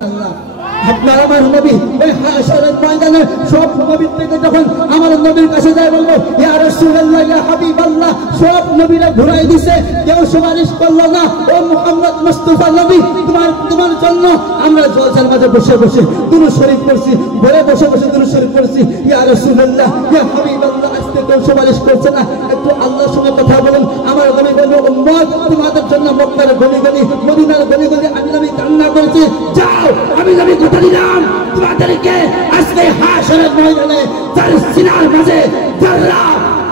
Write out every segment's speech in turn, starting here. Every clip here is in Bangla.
আপনার আমার নবী ওই হাশরের ময়দানে সব নবীর থেকে যখন আমার নবীর কাছে যায় বলবো ইয়া রাসূলুল্লাহ ইয়া হাবিবাল্লাহ, সব নবীরা ঘুরাই দিছে, কেউ সুপারিশ করলো না। ও মুহাম্মদ মুস্তাফা নবী, তোমার জন্য আমরা জলসার মাঝে বসে বসে দুরূদ শরীফ পড়ছি, ঘরে বসে বসে দুরূদ শরীফ পড়ছি। ইয়া রাসূলুল্লাহ ইয়া হাবিবাল্লাহ, আজকে কেউ সুপারিশ করছে না, একটু আল্লাহর সঙ্গে কথা বলুন। আমার নবী বলল উম্মত, তোমাদের জন্য মক্কার গলি গলি মদিনার গলি গলি আমি নবী কান্না করেছি, যাও আমি নবী কথা দিলাম তোমাদেরকে আজকে হাশরের ময়দানে যার সিনার মাঝে যারা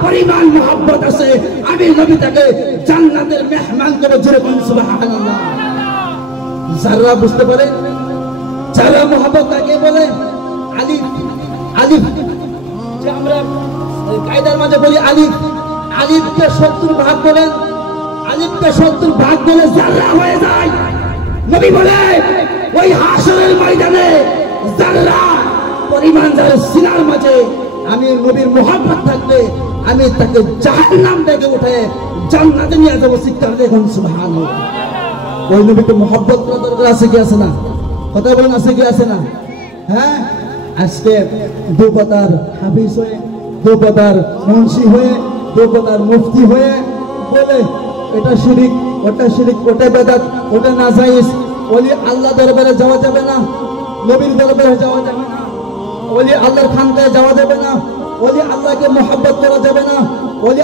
পরিমাণ মহব্বত আছে আমি নবী তাকে জান্নাতের মেহমান করে জোরে বলুন সুবহানাল্লাহ। যারা বুঝতে পারে যারা মহব্বত তাকে বলে আলিফ আলিফ, যে আমরা কায়দার মাঝে বলি আলিফ, আলিফকে 70 ভাগ করেন, আলিফকে 70 ভাগ করে যারা হয়ে যায়। নবী বলে ওই হাশরের ময়দানে যারা পরিমাণ যার সিনার মাঝে আমি নবীর মহব্বত থাকবে আমি তাকে জাহান্নাম থেকে উঠে জান্নাতে নিয়ে যাবো। চিৎকার দেখুন সুবহানাল্লাহ। ওই নবীকে মহব্বত করা দরকার আছে কি আছে না? কথা বলেন আছে কি আছে না? হ্যাঁ, আজকে দুপাতার হাফিজ হয়ে, দুপাতার মুন্সি হয়ে, দুপাতার মুফতি হয়ে বলে এটা শিরিক, ওটা শিরিক, ওটা বেদাত, ওটা নাজায়েজ। ওলি আল্লাহ দরবারে যাওয়া যাবে না, নবীর দরবারে যাওয়া যাবে না, ওলি আল্লাহর খানকায় যাওয়া যাবে না, ওলি আল্লাহকে মহব্বত করা যাবে না, ওলি